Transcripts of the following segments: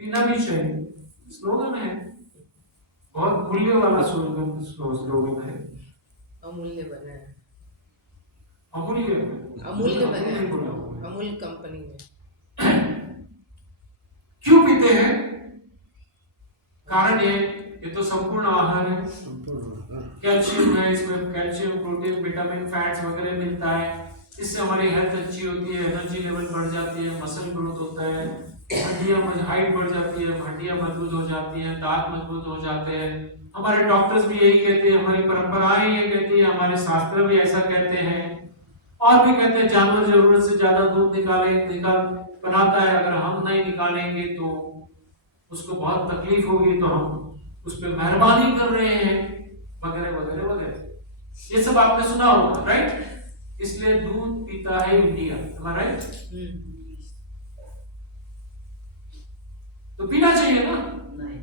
पीना भी चाहिए। स्लोगन है, बहुत मूल्य वाला स्लोगन है। अमूल्य बना है, अमूल्य, अमूल्य बना नहीं है, बोला हुआ है। अमूल कंपनी में। क्यों पीते हैं? कारण ये तो संपूर्ण आहार है, कैल्शियम है इसमें, कैल्शियम, प्रोटीन, विटामिन, फैट्स वगैरह मिलता है। इससे हमारी हेल्थ अच्छी होती है, एनर्जी लेवल बढ़ जाती है, मसल ग्रोथ होता है, हड्डियां हाइट बढ़ जाती है, हड्डियां मजबूत हो जाती हैं, दांत मजबूत हो जाते हैं। हमारे डॉक्टर्स भी यही कहते हैं, हमारी परंपराएं ये कहती है, हमारे शास्त्र भी ऐसा कहते हैं। और भी कहते हैं जानवर जरूरत से ज्यादा दूध निकाल बनाता है, अगर हम नहीं निकालेंगे तो उसको बहुत तकलीफ होगी, तो हम उस पर मेहरबानी कर रहे हैं, वगैरह वगैरह वगैरह। ये सब आपने सुना होगा, राइट? इसलिए दूध पीता है इंडिया, राइट? तो पीना चाहिए ना? नहीं।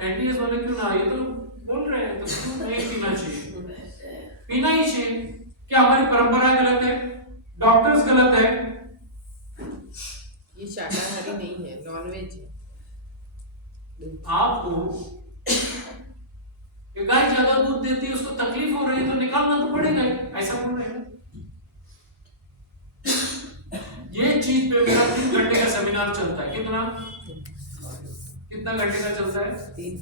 एनडीएस वाले क्यों ना, ये तो बोल रहे हैं, तो क्यों नहीं पीना चाहिए? पीना ही चाहिए। क्या हमारी परंपरा गलत है? डॉक्टर्स गलत है? ये शाकाहारी नहीं है, नॉनवेज है। आपको गाय ज्यादा दूध देती है, उसको तकलीफ हो रही है, तो निकालना तो पड़ेगा, ऐसा बोल रहे हैं। ये चीज पे मेरा 3 घंटे का सेमिनार चलता है। कितना घंटे का चलता है? 3।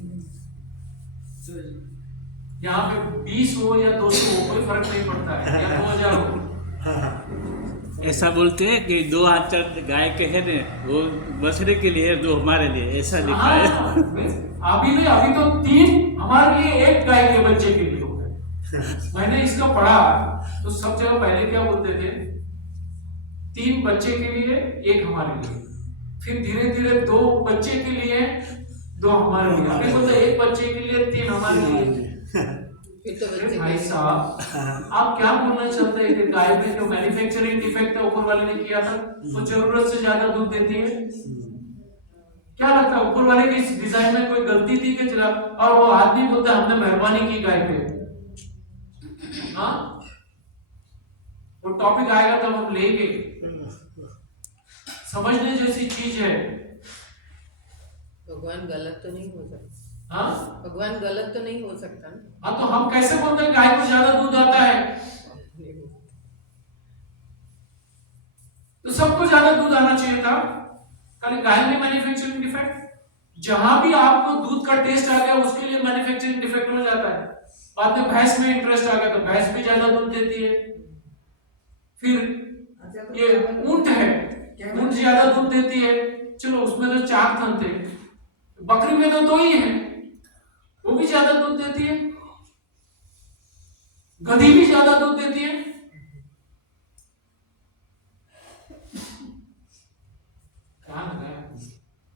यहाँ पे 20 हो या 200 हो, कोई फर्क नहीं पड़ता है, या 2000 हो। ऐसा बोलते हैं कि 2 आचर गाय के है ने, वो बछड़े के लिए, 2 हमारे लिए, ऐसा लिखा है। अभी तो 3 हमारे लिए, 1 गाय के बच्चे के लिए हो गए। मैंने इसका पढ़ा तो सब जगह पहले क्या बोलते थे, 3 बच्चे के लिए, 1 हमारे लिए, फिर धीरे धीरे 2 बच्चे के लिए, 2 हमारे लिए, अभी बोलते 1 बच्चे के लिए, 3 हमारे लिए। फिर तो बच्चे भाई साहब, आप क्या बोलना चाहते हैं कि गाय में जो मैन्युफैक्चरिंग डिफेक्ट है ऊपर वाले ने किया था, वो जरूरत से ज्यादा दूध देती है? क्या लगता है ऊपर वाले की इस डिजाइन में कोई गलती थी कि जरा? और वो आदमी बोलता है हमने मेहरबानी की गाय पे। हाँ, वो टॉपिक आएगा तब हम लेंगे। समझने जैसी चीज है। भगवान गलत तो नहीं हो सकता। हाँ, भगवान गलत तो नहीं हो सकता ना। हाँ, तो हम कैसे बोलते हैं गाय को ज्यादा दूध आता है? तो सबको ज्यादा दूध आना चाहिए था। खाली गाय में मैन्युफैक्चरिंग डिफेक्ट, जहां भी आपको दूध का टेस्ट आ गया उसके लिए मैन्युफैक्चरिंग डिफेक्ट हो जाता है। बाद में भैंस में इंटरेस्ट आ गया तो भैंस भी ज्यादा दूध देती है। फिर ये ऊंट है, ऊंट ज्यादा दूध देती है, चलो उसमें तो 4 थन थे। बकरी में तो 2 ही है, वो भी ज्यादा दूध देती है। गधी भी ज्यादा दूध देती है। कहां लगा है?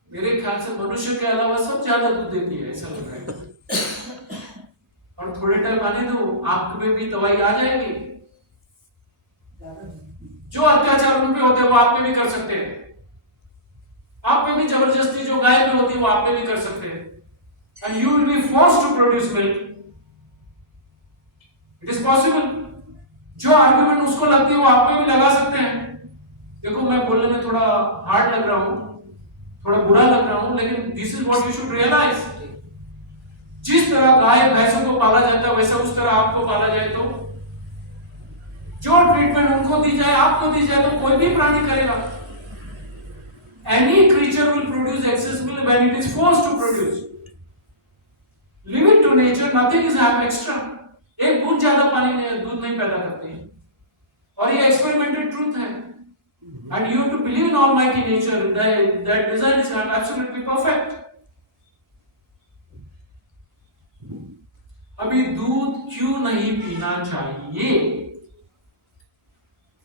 मेरे ख्याल से मनुष्य के अलावा सब ज्यादा दूध देती है, ऐसा लग रहा है। और थोड़े टाइम आने दो, आंख में भी दवाई आ जाएगी। जो अत्याचार उन पे होते हैं वो आप पे भी कर सकते हैं। आप पे भी जबरदस्ती जो गाय पे होती है वो आप पे भी कर सकते हैं। And you will be forced to produce milk. It is possible. जो आर्गुमेंट उसको लगती है वो आप पे भी लगा सकते हैं। देखो, मैं बोलने में थोड़ा हार्ड लग रहा हूं, थोड़ा बुरा लग रहा हूं, लेकिन this is what you should realise. जिस तरह गाय भैंसों को पाला जाता है वैसा उस तरह आपको पाला जाए तो जो ट्रीटमेंट उनको दी जाए आपको दी जाए तो कोई भी प्राणी करेगा। Any creature will produce excessively when it is forced to produce. Leave it to nature, nothing is extra. एक बूंद ज्यादा पानी में दूध नहीं पैदा करती है, और ये एक्सपेरिमेंटेड ट्रूथ है। And you have to believe in Almighty nature, that design is not absolutely perfect. अभी दूध क्यों नहीं पीना चाहिए?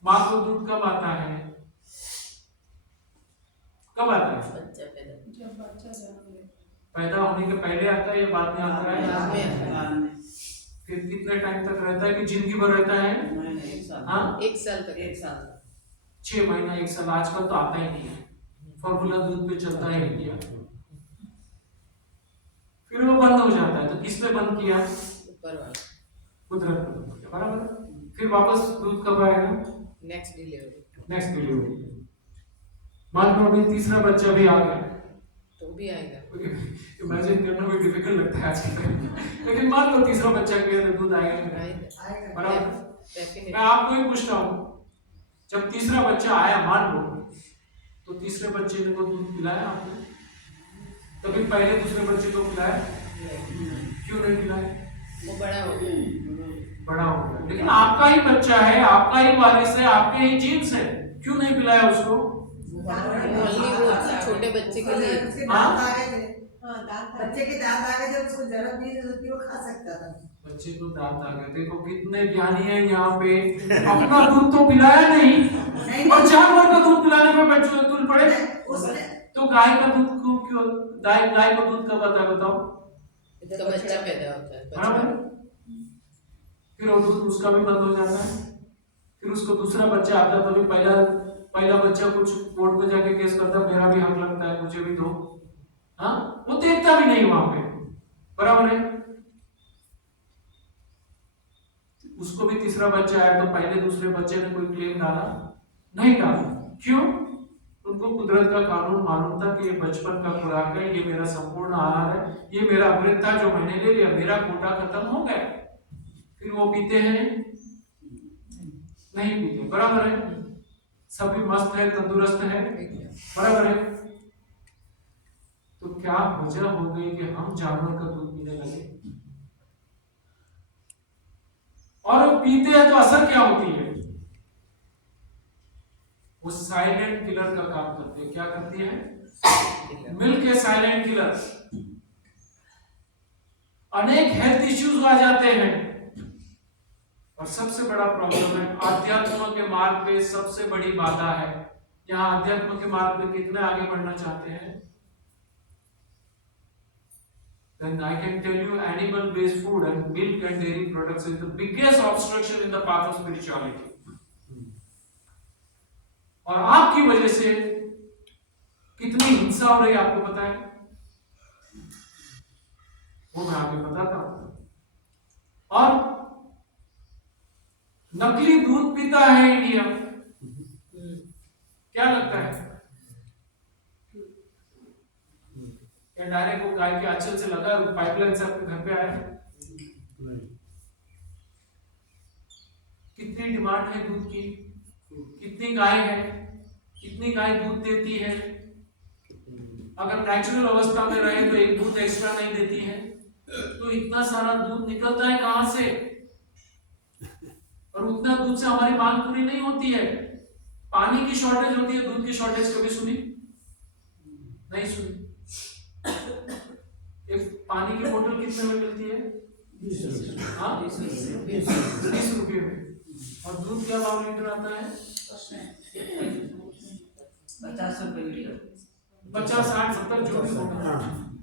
माँ को दूध कब आता है? कब आता है? बच्चा पैदा, जब बच्चा जन्म ले, पैदा होने के पहले आता है या बाद में आता है? बाद में आता है। फिर कितने टाइम तक रहता है कि जिंदगी भर रहता है? 1 साल तक। 1 साल 6 महीना, 1 साल। आजकल तो आता ही नहीं है, फॉर्मूला दूध पे चलता है इंडिया। फिर वो बंद हो जाता है, तो किसने बंद किया? ऊपर वाला। कुदरत ने बंद किया, बराबर। फिर वापस दूध कब आएगा? Next delivery. Next delivery. मान लो अभी तीसरा बच्चा भी आ गया, तो भी आएगा। इमेजिन करना भी डिफिकल्ट लगता है आज के टाइम में, लेकिन मान लो तीसरा बच्चा गया तो दूध आएगा। आएगा बराबर। डेफिनेटली। मैं आपको ही पूछता हूँ, जब तीसरा बच्चा आया मान लो, तो तीसरे बच्चे ने को दूध पिलाया आपने? कभी पहले दूसरे बच्चे को पिलाया? क्यों नहीं पिलाया? वो बड़ा हो गया। बड़ा हो गया, लेकिन आपका ही बच्चा है, आपका ही वारिस है, आपके ही जीन्स है, क्यों नहीं पिलाया उसको? ओनली वो छोटे बच्चे के लिए। उसके दांत आ गए थे। बच्चे के दांत आ गए थे, उसको जरूरत नहीं थी, वो खा सकता था। बच्चे को दांत आ गए। देखो कितने ज्ञानी है यहाँ पे, अपना दूध तो पिलाया नहीं और जानवर का दूध पिलाने में बच्चे तुल पड़े। उसने तो गाय का दूध क्यों, गाय को दूध कब आता है बताओ? तो बच्चा पैदा होता है। बराबर। फिर वो दूध उसका भी बंद हो जाता है, फिर उसको दूसरा बच्चा आता है, तभी पहला बच्चा कुछ कोर्ट में जाके केस करता है, मेरा भी हक लगता है, मुझे भी दो। हाँ, वो देखता भी नहीं वहां पे। बराबर है। उसको भी तीसरा बच्चा आया तो पहले दूसरे बच्चे ने कोई क्लेम डाला? नहीं डाला। क्यों? उनको कुदरत का कानून मालूम था कि ये बचपन का खुराक है, ये मेरा संपूर्ण आहार है, ये मेरा अमृत था जो मैंने ले लिया, मेरा कोटा खत्म हो गया। फिर वो पीते हैं? नहीं पीते। बराबर है। सभी मस्त है, तंदुरुस्त है। बराबर है। तो क्या वजह हो गई कि हम जानवर का दूध पीने लगे? और वो पीते हैं तो असर क्या होती है? वो साइलेंट किलर का काम करती है। क्या करती है? मिल्क ए साइलेंट किलर। अनेक हेल्थ इश्यूज आ जाते हैं। और सबसे बड़ा प्रॉब्लम है आध्यात्म के मार्ग पे सबसे बड़ी बाधा है। यहाँ आध्यात्म के मार्ग पे कितने आगे बढ़ना चाहते हैं? Then I can tell you animal-based food and milk and dairy products is the biggest obstruction in the path of spirituality. और आपकी वजह से कितनी हिंसा हो रही है आपको पता है? वो मैं आपको बताता हूं। और नकली दूध पीता है इंडिया। क्या लगता है? क्या डायरेक्ट वो गाय के आंचल से लगा पाइपलाइन से आपके घर पे आया? कितनी डिमांड है दूध की? कितनी गाय है? कितनी गाय दूध देती है? अगर नेचुरल अवस्था में रहे तो एक दूध एक्स्ट्रा नहीं देती है, तो इतना सारा दूध निकलता है कहां से? और उतना दूध से हमारी मांग पूरी नहीं होती है। पानी की शॉर्टेज होती है, दूध की शॉर्टेज कभी सुनी? नहीं सुनी। एक पानी की बोतल कितने में मिलती है? 20 रुपये में। और दूध क्या भाव लीटर आता है? 50 रुपए लीटर। 50, 60, 70 जो भी होगा।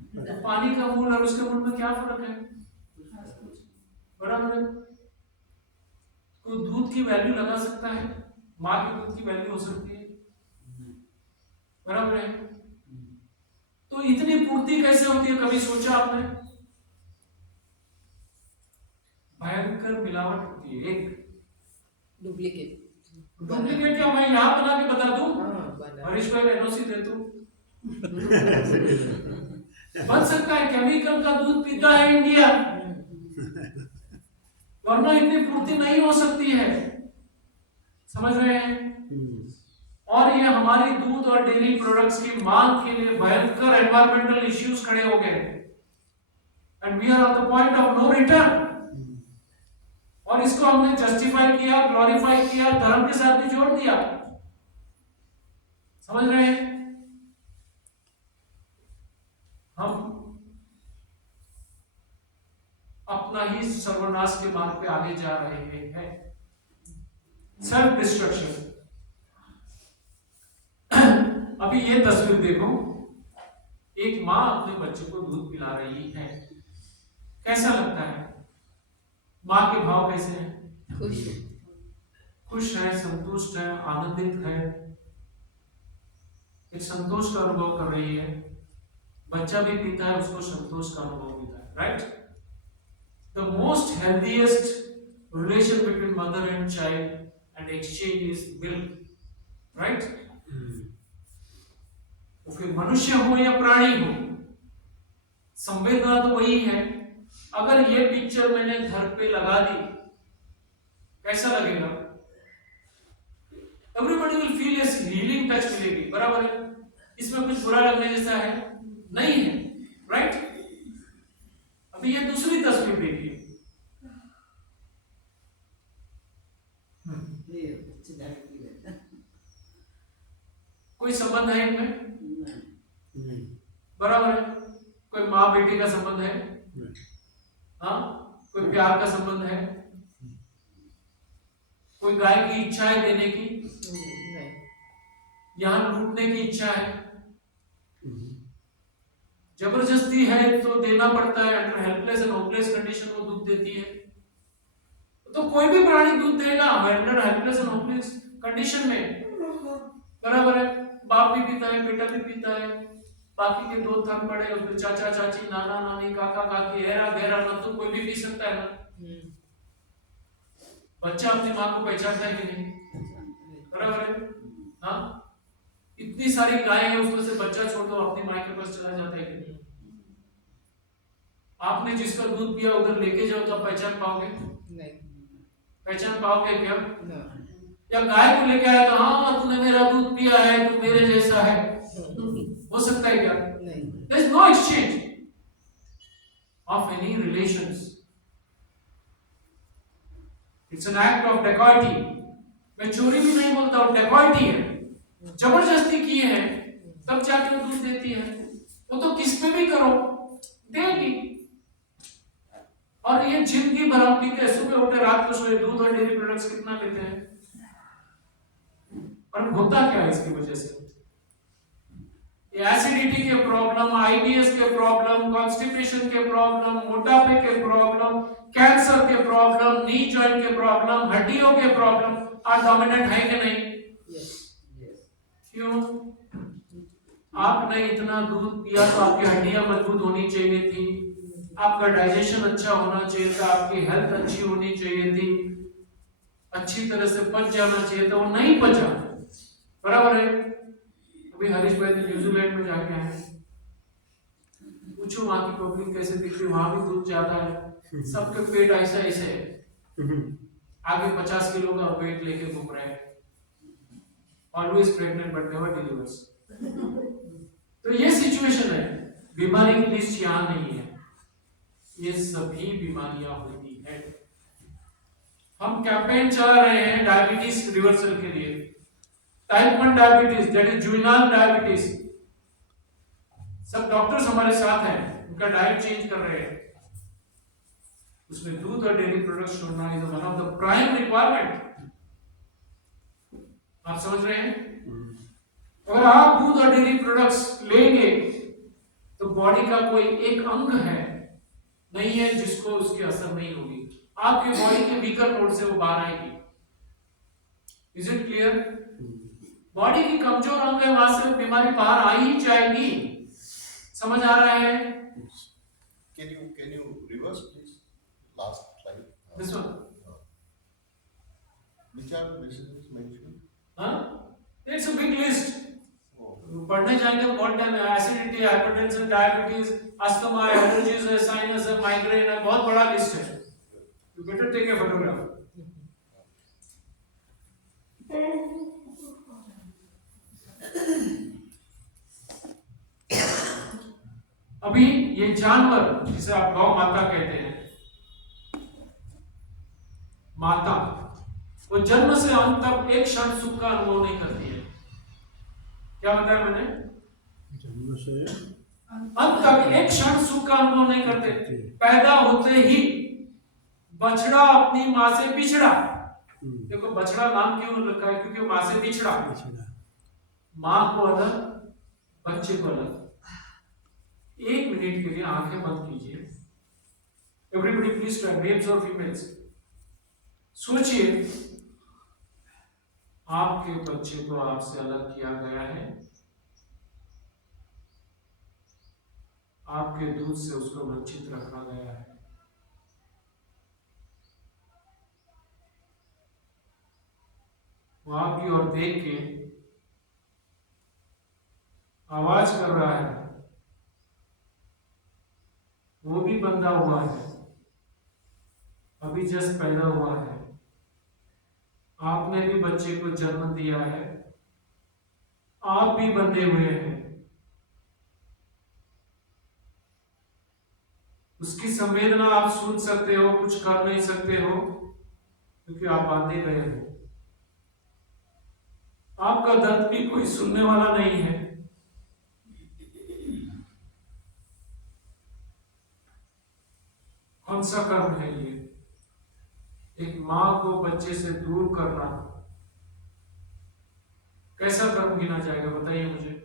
तो पानी का मूल और उसके मूल में क्या फर्क है? बराबर है। कोई दूध की वैल्यू लगा सकता है? माँ के दूध की वैल्यू हो सकती है? बराबर है। तो इतनी पूर्ति कैसे होती है, कभी सोचा आपने? भयंकर मिलावट होती है। एक डुप्लीकेट क्या मैं यहाँ बना के बता दूं? हरीश भाई एनओसी दे दूं? बन सकता है। केमिकल का दूध पीता है इंडिया, वरना इतनी पूर्ति नहीं हो सकती है। समझ रहे हैं? और ये हमारी दूध और डेयरी प्रोडक्ट्स की मांग के लिए भयंकर एनवायरमेंटल इश्यूज खड़े हो गए and we are on the point of no return. और इसको हमने जस्टिफाई किया, ग्लोरीफाई किया, धर्म के साथ भी जोड़ दिया। समझ रहे हैं? हम अपना ही सर्वनाश के मार्ग पे आगे जा रहे हैं। Self destruction. अभी ये तस्वीर देखो, एक माँ अपने बच्चे को दूध पिला रही है। कैसा लगता है? माँ के भाव कैसे हैं? खुश है, संतुष्ट है, आनंदित है, एक संतोष का अनुभव कर रही है। बच्चा भी पीता है, उसको संतोष का अनुभव होता है। Right? The most healthiest relation between mother and child and exchange is milk. Right? वो फिर मनुष्य हो या प्राणी हो, संवेदना तो वही है। अगर ये पिक्चर मैंने घर पे लगा दी, कैसा लगेगा? Everybody will feel S healing touch मिलेगी, बराबर है? इसमें कुछ बुरा लगने जैसा है नहीं है, राइट? अभी ये दूसरी तस्वीर देखिए। कोई संबंध है इनमें? बराबर है? कोई माँ बेटी का संबंध है? हाँ, कोई प्यार का संबंध है? कोई गाय की इच्छा है देने की? नहीं। यहां लूटने की इच्छा है, जबरदस्ती है तो देना पड़ता है। Under helpless and hopeless condition वो दूध देती है, तो कोई भी प्राणी दूध देगा under helpless and hopeless condition में, बराबर है? बाप भी पीता है, बेटा भी पीता है, बाकी के दो थन पड़े उसमें चाचा चाची नाना नानी काका काकी हेरा घेरा न तो कोई भी पी सकता है ना। बच्चा अपनी माँ को पहचानता है कि नहीं? बराबर है? हाँ, इतनी सारी गाय है उसमें से बच्चा छोड़ दो अपनी माँ के पास चला जाता है कि नहीं? आपने जिसका दूध पिया उधर लेके जाओ तो आप पहचान पाओगे? नहीं। पहचान पाओगे क्या? No. या गाय को लेके आया तो हाँ तूने मेरा दूध पिया है, तू मेरे जैसा है, हो सकता है क्या? नहीं। There is no exchange of any relations. It's an act of dacoity. मैं चोरी भी नहीं बोलता हूँ, dacoity है, जबरदस्ती किए हैं तब जाके वो दूध देती है। वो तो किस पे भी करो देगी। और ये जिंदगी भर हम पीते हैं, सुबह उठे रात को सोए, दूध और डेयरी प्रोडक्ट्स कितना लेते हैं, और होता क्या है इसकी वजह से? एसिडिटी के प्रॉब्लम, आईबीएस के प्रॉब्लम, कॉन्स्टिपेशन के प्रॉब्लम, मोटापे के प्रॉब्लम, कैंसर के प्रॉब्लम, नी जॉइंट के प्रॉब्लम, हड्डियों के प्रॉब्लम आज डोमिनेंट है कि नहीं? क्यों? आपने इतना दूध पिया तो आपकी हड्डियां मजबूत होनी चाहिए थी, आपका डाइजेशन अच्छा होना चाहिए था, आपकी हेल्थ अच्छी होनी चाहिए थी, अच्छी तरह से पच जाना चाहिए था, वो नहीं पचा, बराबर है? अभी हरीश भाई न्यूजीलैंड में जाके आए, पूछो वहां की पब्लिक कैसे दिखती है, वहां भी दूध ज्यादा है, सबके पेट ऐसा ऐसे है, आगे 50 किलो का वेट लेके घूम रहे हैं, always pregnant but never delivers. तो ये सिचुएशन है। बीमारी की लिस्ट यहाँ नहीं है, ये सभी बीमारियां होती है। हम कैंपेन चला रहे हैं डायबिटीज रिवर्सल के लिए, type 1 diabetes, that is juvenile diabetes. सब डॉक्टर्स हमारे साथ हैं, उनका डाइट चेंज कर रहे हैं, उसमें दूध और डेयरी प्रोडक्ट्स छोड़ना is one of the prime requirement. आप समझ रहे हैं? अगर आप दूध और डेयरी प्रोडक्ट्स लेंगे तो बॉडी का कोई एक अंग है नहीं है जिसको उसकी असर नहीं होगी, आपके बॉडी के वीकर नोड से वो बाहर आएगी। Is it clear? बॉडी की कमजोर अंग है, वहां से बीमारी बाहर आ ही जाएगी। समझ आ रहा है? Can you reverse please? Last slide. This one. Which are the diseases mentioned? हाँ? It's a big list. Oh. पढ़ने जाएंगे तो बहुत टाइम है। Acidity, hypertension, diabetes, asthma, allergies है, साइनस है, माइग्रेन है, बहुत बड़ा लिस्ट है। You better take a photograph. अभी ये जानवर जिसे आप गौ माता कहते हैं, माता, वो जन्म से अंत तक एक क्षण सुख का अनुभव नहीं करती है। क्या बताया मैंने? जन्म से अंत तक एक क्षण सुख का अनुभव नहीं करते। पैदा होते ही बछड़ा अपनी माँ से बिछड़ा। देखो बछड़ा नाम क्यों रखा है? क्योंकि माँ से बिछड़ा। माँ को अलग, बच्चे को अलग। 1 मिनट के लिए आंखें बंद कीजिए। एवरीबडी प्लीज ट्राई, मेल्स और फीमेल्स। सोचिए आपके बच्चे को आपसे अलग किया गया है, आपके दूध से उसको वंचित रखा गया है। वो आपकी ओर देख के आवाज कर रहा है, वो भी बंधा हुआ है, अभी जस्ट पैदा हुआ है। आपने भी बच्चे को जन्म दिया है, आप भी बंधे हुए हैं। उसकी संवेदना आप सुन सकते हो, कुछ कर नहीं सकते हो क्योंकि आप बांधे गए हो। आपका दर्द भी कोई सुनने वाला नहीं है। कौन सा कर्म है ये? एक मां को बच्चे से दूर करना कैसा कर्म गिना जाएगा, बताइए मुझे।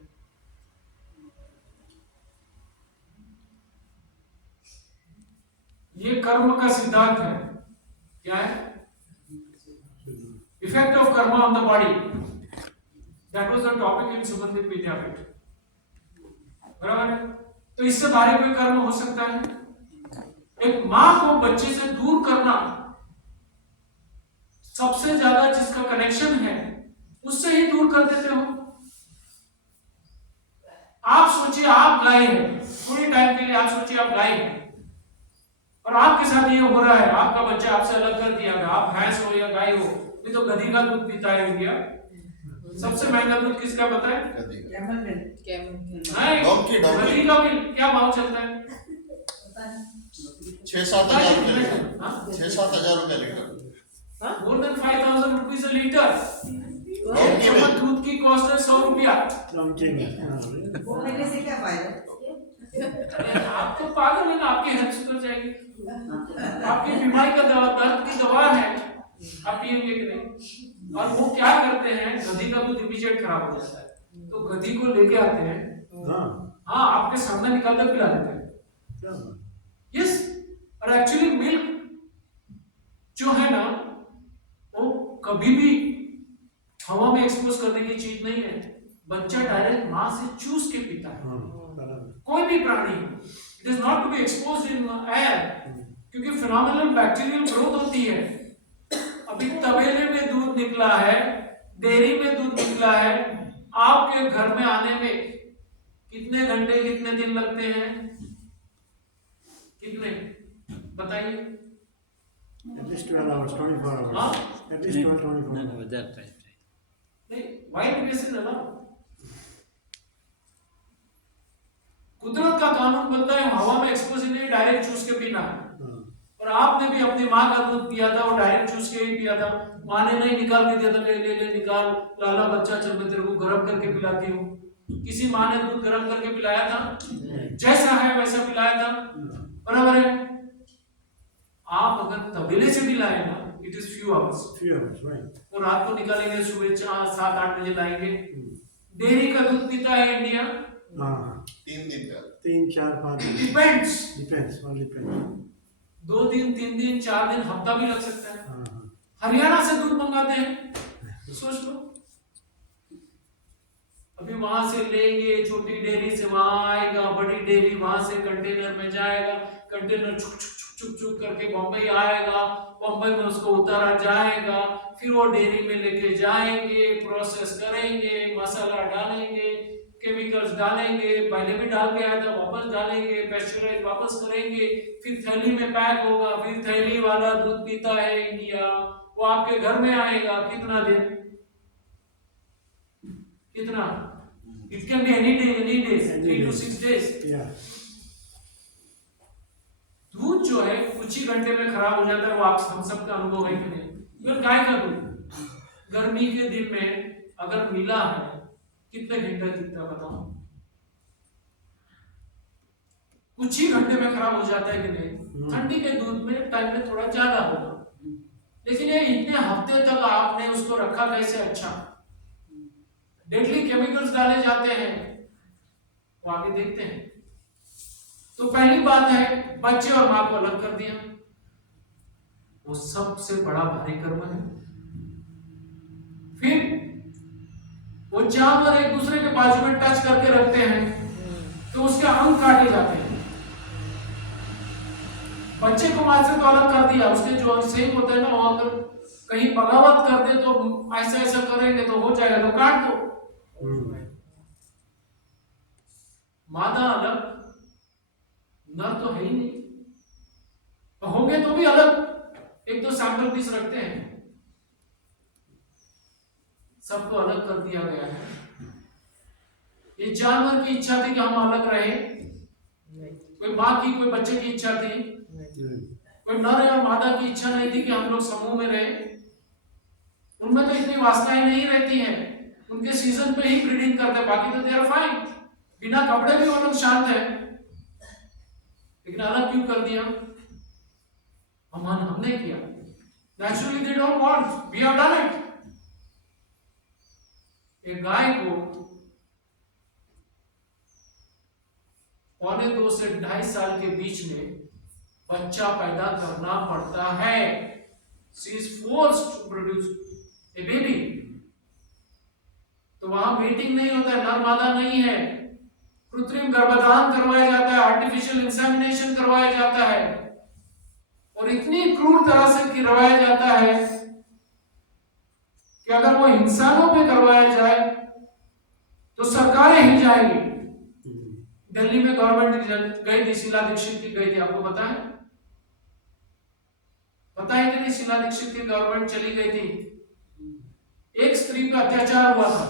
ये कर्म का सिद्धांत है। क्या है? Effect of Karma on the body. That was the topic in सुगंधित विद्यापीठ। बराबर है? तो इससे भारी कोई कर्म हो सकता है? एक मां को बच्चे से दूर करना, सबसे ज्यादा जिसका कनेक्शन है उससे ही दूर कर देते हो। आप सोचिए, आप गाय हैं, थोड़ी टाइम के लिए आप सोचिए आप गाय हैं और आपके साथ ये हो रहा है, आपका बच्चा आपसे अलग कर दिया गया। आप भैंस हो या गाय हो, ये तो गधी का दूध पीता है इंडिया। सबसे महंगा दूध किसका पता है? गधी का। नहीं, गधी का भी क्या भाव चलता है? 6-7 हजार रुपए लीटर। 6-7 हजार रुपए litre. More than 5,000 rupees a liter। एक चम्मच दूध की कॉस्ट है 100 रुपया। वो लेने से क्या फायदा? आप तो पागल है ना, आपकी हेल्थ सुधर जाएगी। आपकी बीमारी का दवा, दर्द की दवा है, आप पिएंगे कि नहीं? और वो क्या करते हैं, गधी का दूध इमीडिएट खराब हो जाता है, तो गधी को लेके आते हैं, हाँ आपके सामने निकाल कर पिला देते हैं। यस, और एक्चुअली मिल्क जो है ना, वो कभी भी हवा में एक्सपोज करने की चीज नहीं है। बच्चा डायरेक्ट मां से चूस के पीता है। कोई भी प्राणी, it is not to be exposed in air, क्योंकि फिनोमिनल बैक्टीरियल ग्रोथ होती है। अभी तबेले में दूध निकला है, डेयरी में दूध निकला है, आपके घर में आने में कितने घंटे कितने दिन लगते हैं? कितने बताइए? At least 12 hours, 24 hours. हाँ? At least 12, 24 No, hours. that right. नहीं, वाइट बेसिस है ना। कुदरत का कानून बोलता है हवा में एक्सपोज नहीं, डायरेक्ट चूस के पीना है। और आपने भी अपनी माँ का दूध पिया था, वो डायरेक्ट चूस के ही पिया था। माँ ने नहीं निकाल के दिया था, ले ले ले निकाल, लाला बच्चा चल मैं तेरे को गर्म करके पिलाती हूँ। किसी माँ ने दूध गर्म करके पिलाया था? जैसा है वैसा पिलाया था। बराबर है? आप अगर तबेले से भी लाए ना, it is few hours. Few hours, right. वो रात को निकालेंगे, सुबह 7-8 बजे लाएंगे। डेयरी का दूध पीता है इंडिया 3 दिन का। 3, 4, 5. Depends, Depends, all depends. 2 दिन 3 दिन 4 दिन हफ्ता भी लग सकता है। हाँ। हरियाणा से दूध मंगाते हैं, सोच लो। अभी वहां से लेंगे, छोटी डेयरी से वहां आएगा, बड़ी डेयरी वहां से कंटेनर में जाएगा, कंटेनर छुक छुक छुक छुक छुक करके बॉम्बे आएगा, बॉम्बे में उसको उतारा जाएगा, फिर वो डेयरी में लेके जाएंगे, प्रोसेस करेंगे, मसाला डालेंगे, केमिकल्स डालेंगे, पहले भी डाल के आया था वापस डालेंगे, पेस्चराइज वापस करेंगे, फिर थैली में पैक होगा, फिर थैली वाला दूध पीता है इंडिया, वो आपके घर में आएगा। कितना दिन? कितना? It can be any day, any days, 3 to 6 days। Yeah. दूध जो है कुछ ही घंटे में खराब हो जाता है, वो आप हम सबका अनुभव है कि नहीं? फिर गाय का दूध गर्मी के दिन में अगर मिला है, कितने घंटे टिकता बताओ? कुछ ही घंटे में खराब हो जाता है कि नहीं? ठंडी के दूध में टाइम में थोड़ा ज्यादा होगा, लेकिन ये इतने हफ्ते तक आपने उसको रखा कैसे? अच्छा, डेडली केमिकल्स डाले जाते हैं, वो आगे देखते हैं। तो पहली बात है, बच्चे और मां को अलग कर दिया, वो सबसे बड़ा भारी कर्म है। फिर वो जानवर एक दूसरे के बाजू में टच करके रखते हैं, तो उसके अंग काटे जाते हैं। बच्चे को मां से तो अलग कर दिया, उसके जो सेम होता है ना, वो अगर कहीं बगावत कर दे तो ऐसा ऐसा करेंगे तो हो जाएगा, तो काट दो। मादा अलग, नर तो है ही नहीं, तो होंगे तो भी अलग, एक दो सैंपल पीस रखते हैं, सबको अलग कर दिया गया है। ये जानवर की इच्छा थी कि हम अलग रहे, कोई माँ की कोई बच्चे की इच्छा थी, कोई नर या मादा की इच्छा नहीं थी कि हम लोग समूह में रहे। उनमें तो इतनी वासनाएं नहीं रहती हैं, उनके सीजन पे ही ब्रीडिंग करते, बाकी तो दे आर फाइन, बिना कपड़े भी वो लोग शांत है। लेकिन अलग क्यों कर दिया? हमने किया। Naturally they don't want, we have done it. एक गाय को 2.25 से 2.5 साल के बीच में बच्चा पैदा करना पड़ता है। She is forced to produce a baby। तो वहां मीटिंग नहीं होता है, नर मादा नहीं है, कृत्रिम गर्भाधान करवाया जाता है, आर्टिफिशियल इंसेमिनेशन करवाया जाता है, और इतनी क्रूर तरह से करवाया जाता है कि अगर वो इंसानों पे करवाया जाए तो सरकारें हिल जाएंगी। दिल्ली में गवर्नमेंट गई थी, शीला दीक्षित की गई थी, आपको पता है? पता है कि नहीं? शीला दीक्षित की गवर्नमेंट चली गई थी, एक स्त्री पे अत्याचार हुआ था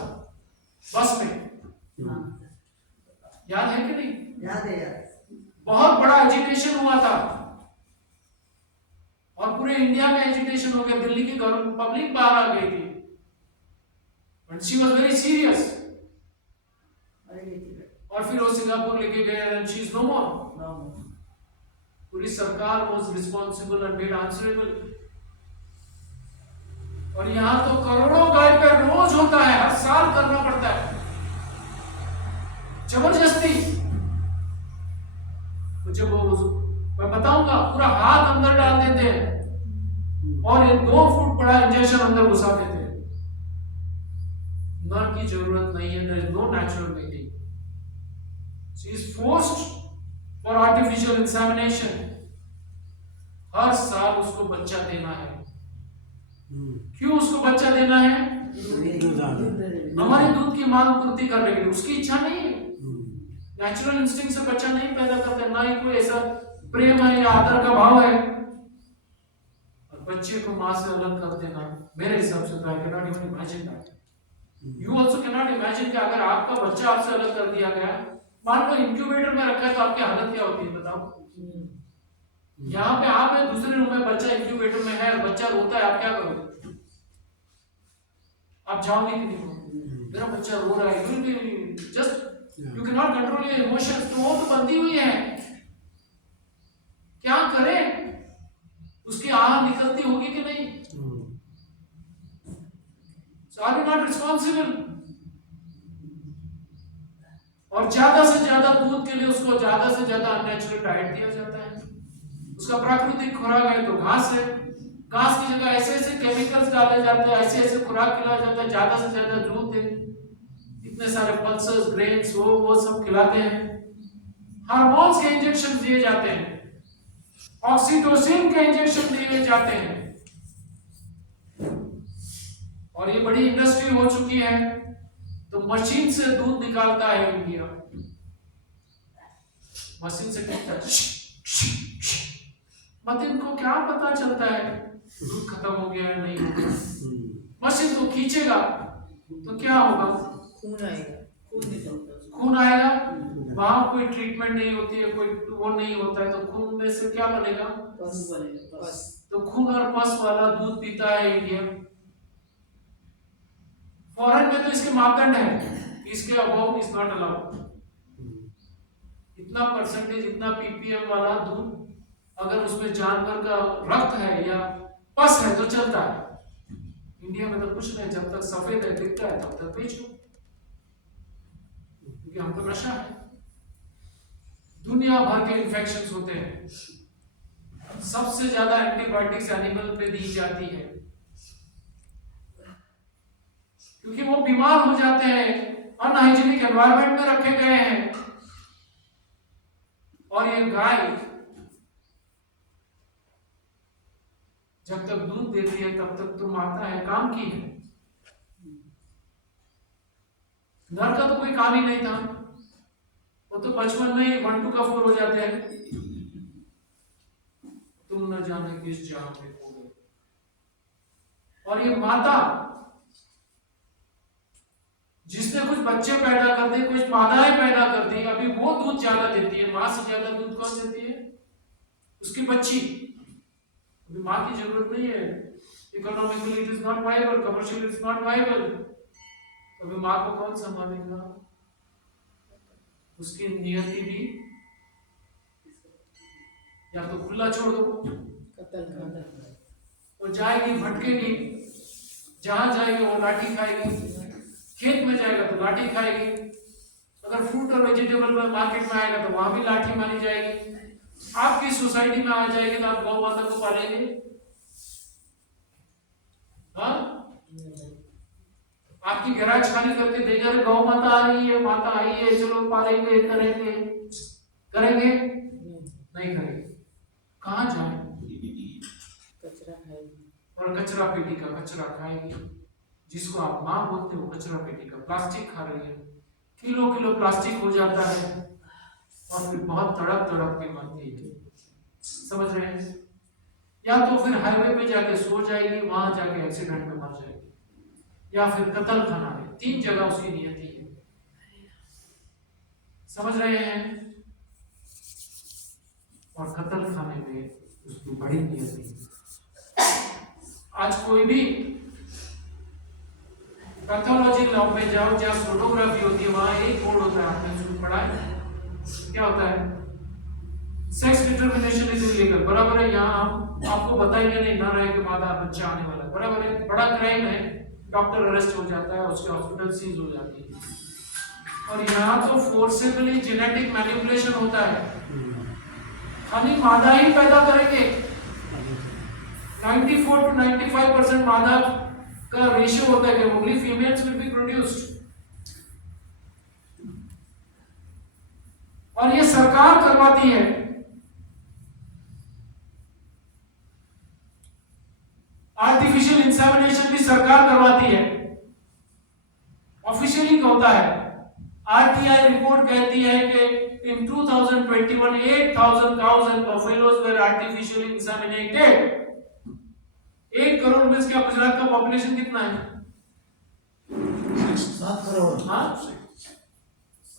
बस में, याद है कि नहीं? याद है यार। बहुत बड़ा एजिटेशन हुआ था और पूरे इंडिया में एजिटेशन हो गया, दिल्ली की गवर्नमेंट पब्लिक बाहर आ गई थी, but she was very serious. और फिर वो सिंगापुर लेके गए एंड शी इज नो मोर। पूरी सरकार was responsible and made answerable. और यहां तो करोड़ों गाय पे रोज होता है, हर साल करना पड़ता है जबरदस्ती। तो जब वो मैं बताऊंगा, पूरा हाथ अंदर डाल देते हैं और ये 2 फुट बड़ा इंजेक्शन अंदर घुसा देते हैं। नर की जरूरत नहीं है, there is no natural mating. She is forced for artificial insemination. हर साल उसको बच्चा देना है। क्यों उसको बच्चा देना है? हमारे दूध की मांग पूर्ति करने के लिए। उसकी इच्छा नहीं है, नेचुरल इंस्टिंक्ट से बच्चा नहीं पैदा करते, ना ही कोई ऐसा प्रेम है या आदर का भाव है। और बच्चे को मां से अलग कर देना, मेरे हिसाब से तो I can not even imagine that. You also can not imagine कि अगर आपका बच्चा आपसे अलग कर दिया गया, मान लो इंक्यूबेटर में रखा है, तो आपकी हालत क्या होती है बताओ? यहाँ पे आप है, दूसरे रूम में बच्चा इंक्यूबेटर में है, बच्चा रोता है, आप क्या करोगे? आप जाओगे कि नहीं? मेरा बच्चा रो रहा है, you will be just, you can not control your emotions. तो वो तो बंधी हुई है, क्या करे? उसकी आह निकलती होगी कि नहीं? So are you not responsible? और ज्यादा से ज्यादा दूध के लिए उसको ज्यादा से ज्यादा अननेचुरल डाइट दिया जाता है। उसका प्राकृतिक खुराक है तो घास है, घास की जगह ऐसे ऐसे केमिकल्स डाले जाते हैं, ऐसे ऐसे खुराक खिलाया जाता है, ज्यादा से ज्यादा दूध दे, इतने सारे पल्सेस, ग्रेन्स, वो सब खिलाते हैं। हार्मोन्स के इंजेक्शन दिए जाते हैं, ऑक्सीटोसिन के इंजेक्शन दिए जाते हैं, और ये बड़ी इंडस्ट्री हो चुकी है। तो मशीन से दूध निकालता है इंडिया, मशीन से कितना मत इनको क्या पता चलता है दूध खत्म हो गया है नहीं हो गया। मशीन तो खींचेगा तो क्या होगा? खून आएगा, खून निकलता है। खून आएगा, वहां कोई ट्रीटमेंट नहीं होती है, कोई वो नहीं होता है, तो खून में से क्या बनेगा? पस बनेगा, पस। तो खून और पस वाला दूध पीता है इंडिया। फॉरेन में तो इसके मापदंड है, इसके अबाउट इज नॉट अलाउड। इतना परसेंटेज, इतना पीपीएम वाला दूध, अगर उसमें जानवर का रक्त है या पस है तो चलता है। इंडिया में तो कुछ नहीं, जब तक सफेद है दिखता है तब तक बेचो, क्योंकि हमको नशा है। दुनिया भर के इन्फेक्शंस होते हैं, सबसे ज्यादा एंटीबायोटिक्स एनिमल पे दी जाती है, क्योंकि वो बीमार हो जाते हैं, अनहाइजीनिक एनवायरनमेंट में रखे गए हैं। और ये गाय जब तक दूध देती है तब तक तो माता है, काम की है। नर का तो कोई काम ही नहीं था, वो तो बचपन में 1 2 का 4 हो जाते हैं। तुम न जाने किस जहां पे खो गए। और ये माता जिसने कुछ बच्चे पैदा कर दिए, कुछ मादाएं पैदा कर दी, अभी वो दूध ज्यादा देती है। मां से ज्यादा दूध कौन देती है? उसकी बच्ची। अभी मां की जरूरत नहीं है। Economically it is not viable, commercially it is not viable. अभी मां को कौन संभालेगा? उसकी नियति भी या तो खुला छोड़ दो, वो जाएगी, भटकेगी, जहां जाएगी वो लाठी खाएगी। खेत में जाएगा तो लाठी खाएगी, अगर फ्रूट और वेजिटेबल में मार्केट में आएगा तो वहां भी लाठी मारी जाएगी। आपकी सोसाइटी में आ जाएगी तो आप गौ माता को पालेंगे? हाँ, आपकी गैराज खाली करके देगा, गौ माता आ रही है, माता आई है, चलो पालेंगे, करेंगे, करेंगे? नहीं करेंगे। कहां जाए? कचरा खाएगी और कचरा पेटी का कचरा खाएगी। जिसको आप मां बोलते हो, कचरा पेटी का प्लास्टिक खा रही है। किलो किलो प्लास्टिक हो जाता है और फिर बहुत तड़प तड़प के मरती है। समझ रहे हैं? या तो फिर हाईवे पे जाके सो जाएगी, वहां जाके एक्सीडेंट में मर जाएगी, या फिर कत्ल खाना में। 3 जगह उसकी नियति है। समझ रहे हैं? और कत्ल खाने में उसकी बड़ी नियति है। आज कोई भी पैथोलॉजी लैब में जाओ, जहां सोनोग्राफी होती है, वहां एक कोड होता है, आपने सुन पढ़ा है? क्या होता है? Sex determination is illegal. बराबर है? यहाँ हम आपको बताएंगे नहीं ना रहे कि मादा बच्चा आने वाला है। बराबर है? बड़ा क्राइम है, डॉक्टर अरेस्ट हो जाता है, उसके हॉस्पिटल सीज हो जाती है। और यहाँ तो फोर्सेबली जेनेटिक मैनिपुलेशन होता है। खाली मादा ही पैदा करेंगे। 94 to 95% मादा का रेशियो होता है कि only females will be produced. और ये सरकार करवाती है। आर्टिफिशियल इंसेमिनेशन भी सरकार करवाती है। ऑफिशियली होता है। आरटीआई रिपोर्ट कहती है कि इन 2021 8,000 cows and buffaloes were artificially inseminated। 1 crore में क्या गुजरात का पॉपुलेशन कितना है? 7 करोड़। हाँ,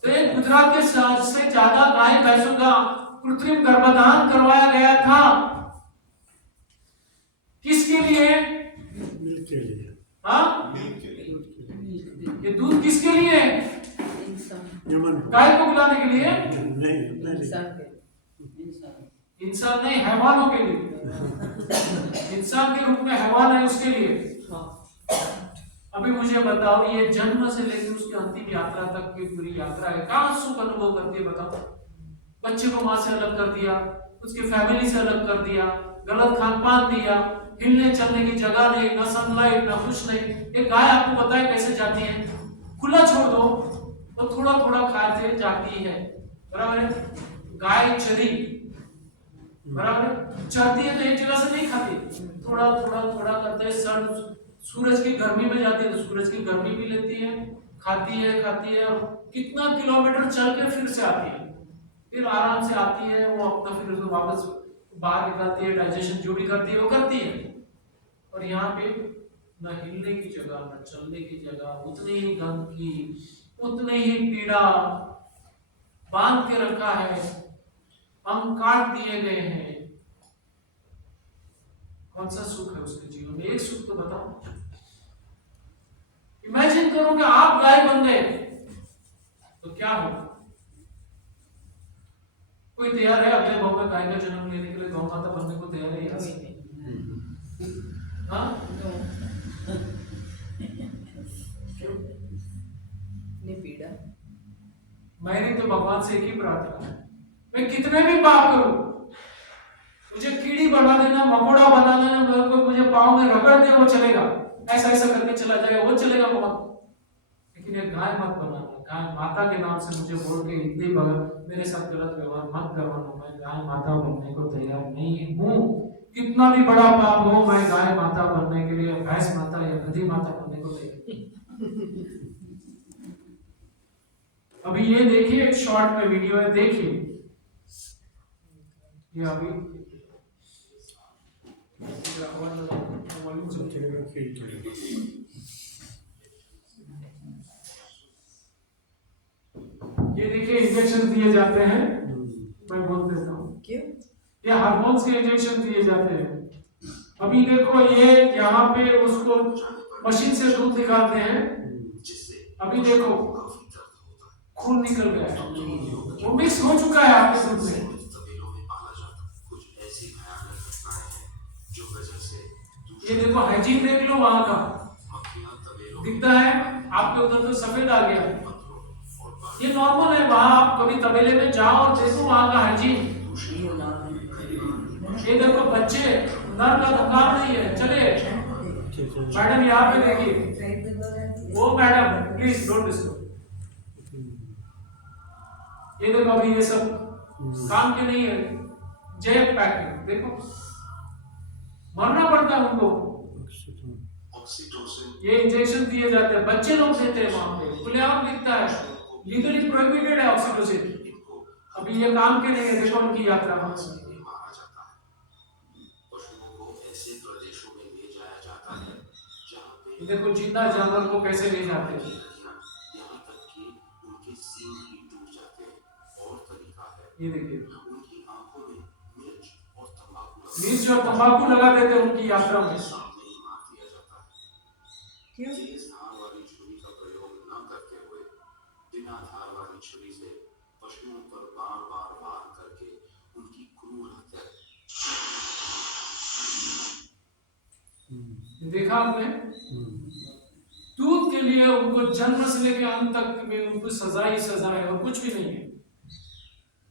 तो गुजरात के से ज्यादा गाय भैंसों का कृत्रिम गर्भधान करवाया गया था। किसके लिए? मिल्क के लिए। हाँ, मिल्क के लिए। ये दूध किसके लिए? ह्यूमन। गाय को खिलाने के लिए? नहीं, इंसान नहीं, हैवानों के लिए। इंसान के रूप में हैवान है, उसके लिए। अभी मुझे बताओ, ये जन्म से लेकर उसकी अंतिम यात्रा तक की पूरी यात्रा है, कहां सुख अनुभव करती है? बताओ। बच्चे को मां से अलग कर दिया, उसकी फैमिली से अलग कर दिया, गलत खान पान दिया, हिलने चलने की जगह नहीं, ना सनलाइट, ना कुछ नहीं। एक गाय आपको पता है कैसे जाती है? खुला छोड़ दो तो थोड़ा थोड़ा खाते जाती है। बराबर है? गाय चरी, बराबर है? चरती है तो एक जगह से नहीं खाती, थोड़ा थोड़ा थोड़ा करते सन सूरज की गर्मी में जाती है तो सूरज की गर्मी भी लेती है, खाती है और कितना किलोमीटर चल के फिर से आती है, फिर आराम से आती है, वो अपना फिर उसको वापस बाहर निकालती है, डाइजेशन जो भी करती है वो करती है। और यहाँ पे न हिलने की जगह, न चलने की जगह, उतनी ही गंदगी, उतनी ही पीड़ा, बांध के रखा है, हम काट दिए गए हैं। कौन सा सुख है उसके जीवन में? एक सुख तो बताओ। इमेजिन करो कि आप गाय बन गए तो क्या होगा? कोई तैयार है अगले भाव में गाय का जन्म लेने के लिए? गौ माता बनने को तैयार है? हाँ, पीड़ा। मेरी तो भगवान से एक ही प्रार्थना है, मैं कितने भी पाप करूं, मुझे कीड़ी बना देना, मकोड़ा बना देना, मुझे पाँव में रगड़ दे, वो चलेगा, ऐसा ऐसा करके चला जाएगा, वो चलेगा बहुत। लेकिन ये गाय मत बनाना। गाय माता के नाम से मुझे बोल के इतनी मेरे साथ गलत व्यवहार मत करवाना। मैं गाय माता बनने को तैयार नहीं हूँ। कितना भी बड़ा पाप हो, मैं गाय माता बनने के लिए, भैंस माता या गधी माता बनने को तैयार। अभी ये देखिए, एक शॉर्ट में वीडियो है, देखिए ये अभी चलेगा फिर चलेगा। ये देखिए इंजेक्शन दिए जाते हैं, मैं बोल देता हूँ, क्यों? ये हार्मोन्स के इंजेक्शन दिए जाते हैं। अभी देखो ये यहाँ पे उसको मशीन से दूध निकालते हैं, अभी देखो खून निकल गया है, वो मिक्स हो चुका है आपके दूध में। ये देखो हाइजीन देख लो वहां का, दिखता है आपके उधर तो सफेद आ गया, ये नॉर्मल है। वहां आप कभी तबेले में जाओ और देखो वहां का हाइजीन। ये देखो बच्चे, नर का दुकान नहीं है, चलिए मैडम यहाँ पे देखिए, वो मैडम प्लीज डोंट डिस्टर्ब। ये देखो अभी ये सब काम के नहीं है, जेब पैकिंग देखो, मरना पड़ता है उनको। ये इंजेक्शन दिए जाते हैं, बच्चे लोग देते हैं वहां पे, खुलेआम दिखता है, लीगली प्रोहिबिटेड है ऑक्सीटोसिन। अभी ये काम के नहीं है, देखो उनकी यात्रा में देखो जिंदा जानवर को कैसे ले जाते हैं। ये देखिए मिर्च और तंबाकू लगा देते हैं उनकी यात्रा में। क्यों? देखा आपने, दूध के लिए उनको जन्म से लेकर अंत तक में उनको सजा ही सजा है, और कुछ भी नहीं है,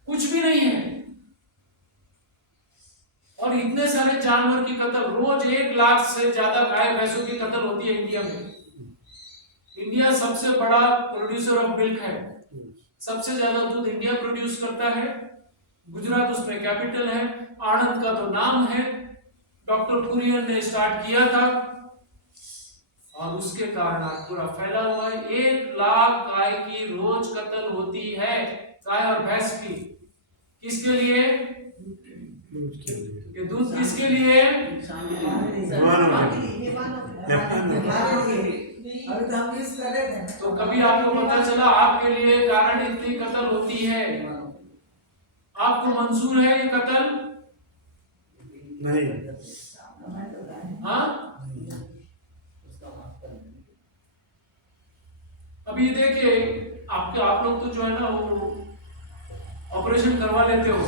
कुछ भी नहीं है। और इतने सारे जानवर की कत्ल, रोज 1 लाख से ज्यादा गाय भैंसों की कत्ल होती है इंडिया में। इंडिया सबसे बड़ा प्रोड्यूसर ऑफ मिल्क है, सबसे ज्यादा दूध इंडिया प्रोड्यूस करता है। गुजरात उसमें कैपिटल है, आनंद का तो नाम है, डॉक्टर कुरियन ने स्टार्ट किया था, और उसके कारण आज पूरा फैला हुआ है। 1 लाख गाय की रोज कत्ल होती है, गाय और भैंस की। किसके लिए? ये दूध किसके लिए? तो कभी आपको पता चला आपके लिए कारण इतनी कत्ल होती है, आपको मंजूर है ये कत्ल? नहीं। हाँ, अभी देखिए आप लोग तो जो है ना वो ऑपरेशन करवा लेते हो,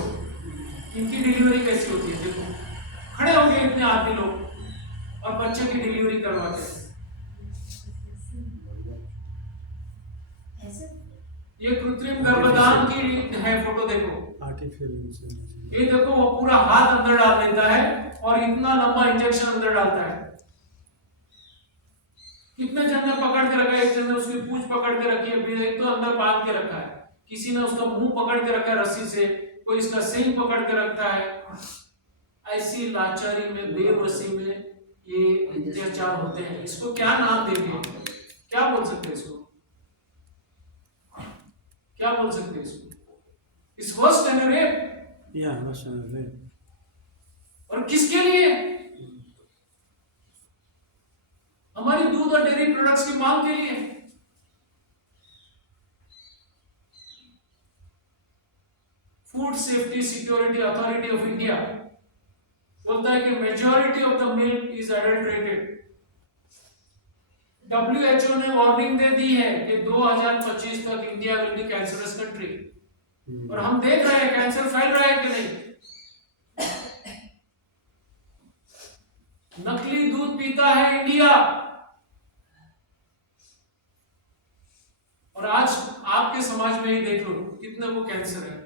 इनकी डिलीवरी कैसी होती है, देखो खड़े हो गए इतने आदमी लोग और बच्चे की डिलीवरी करवाते हैं। ये कृत्रिम गर्भधान की है फोटो, देखो ये देखो, वो पूरा हाथ अंदर डाल देता है और इतना लंबा इंजेक्शन अंदर डालता है। कितने जन ने पकड़ के रखा है, एक जन ने उसकी पूंछ पकड़ के रखी है, एक तो अंदर बांध के रखा है, किसी ने उसका मुंह पकड़ के रखा है रस्सी से, कोई इसका सींग पकड़ के रखता है। ऐसी लाचारी में, बेबसी में ये अत्याचार होते हैं। इसको क्या नाम देंगे, क्या बोल सकते हैं इसको, क्या बोल सकते हैं इसको? इस वर्ष रेप, और किसके लिए? हमारी दूध और डेयरी प्रोडक्ट्स की मांग के लिए। Food safety security authority of India बोलता है कि majority of the milk is adulterated. WHO ने वार्निंग दे दी है कि 2025 तक India will be cancerous country, और हम देख रहे हैं कैंसर फैल रहा है कि नहीं। नकली दूध पीता है इंडिया, और आज आपके समाज में ही देख लो कितने को कैंसर है।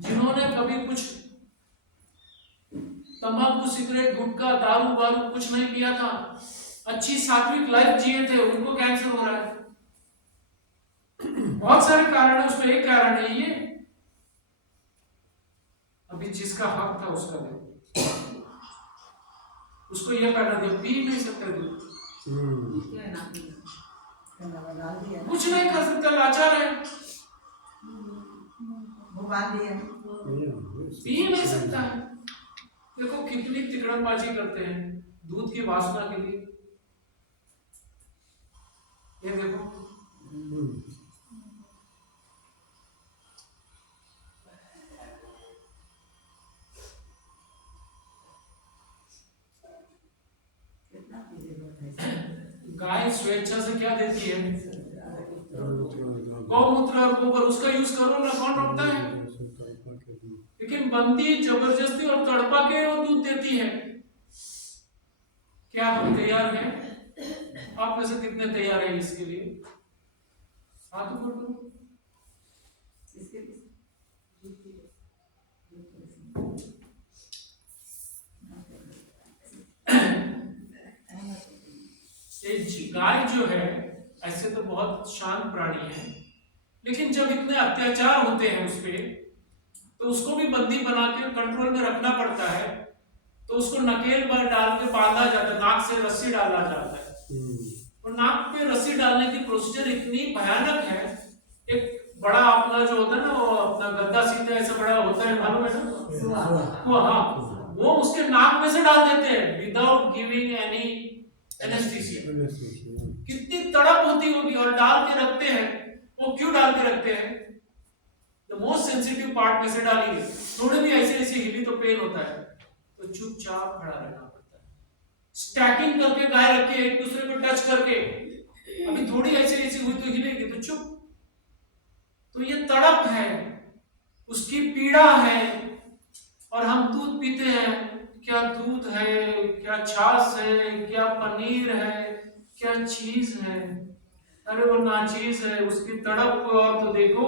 जिन्होंने कभी कुछ तंबाकू, सिगरेट, गुटखा, दारू वारू कुछ नहीं पिया था, अच्छी सात्विक लाइफ जिए थे, उनको कैंसर हो रहा है। बहुत सारे कारण है, उसमें एक कारण है ये, अभी जिसका हक था उसका दे, उसको ये कहना दे, पी नहीं सकते दूध। डाल दिया कुछ नहीं कर सकता, लाचार है, वो बांध दिया पी नहीं सकता है। देखो कितनी तिकड़मबाजी करते हैं दूध की वासना के लिए। ये देखो गाय स्वेच्छा से क्या देती है, गौमूत्र और गोबर, उसका यूज करो ना, कौन रोकता है। लेकिन बंदी जबरदस्ती और तड़पा के वो दूध देती है। क्या हम तैयार हैं? आप में से कितने तैयार हैं इसके लिए? हाथ ऊपर करो। गाय जो है ऐसे तो बहुत शांत प्राणी है, लेकिन जब इतने अत्याचार होते हैं उस पे, तो उसको भी बंदी बना के कंट्रोल में रखना पड़ता है। तो उसको नकेल पर डाल के बांधा जाता है, नाक से रस्सी डाला जाता है। और नाक पे रस्सी डालने की प्रोसीजर इतनी भयानक है। एक बड़ा अपना जो होता है ना, वो अपना गद्दा सीधा ऐसा बड़ा होता है, मालूम है ना वो, हाँ, वो उसके नाक में से डाल देते हैं विदाउट गिविंग एनी एनेस्थीसिया। कितनी तड़प होती होगी, और डाल के रखते हैं। वो क्यों डाल के रखते हैं? द मोस्ट सेंसिटिव पार्ट में से डालिए, थोड़ी भी ऐसे ऐसे हिली तो पेन होता है, तो चुपचाप खड़ा रहना पड़ता है। स्टैकिंग करके गाय रखी, एक दूसरे को टच करके, अभी थोड़ी ऐसे ऐसी हुई तो हिलेगी तो चुप। तो ये तड़प है, उसकी पीड़ा है। और हम दूध पीते हैं, क्या दूध है, क्या छाछ है, क्या पनीर है, क्या चीज है। अरे वो नाचीज है, उसकी तड़प को और तो देखो।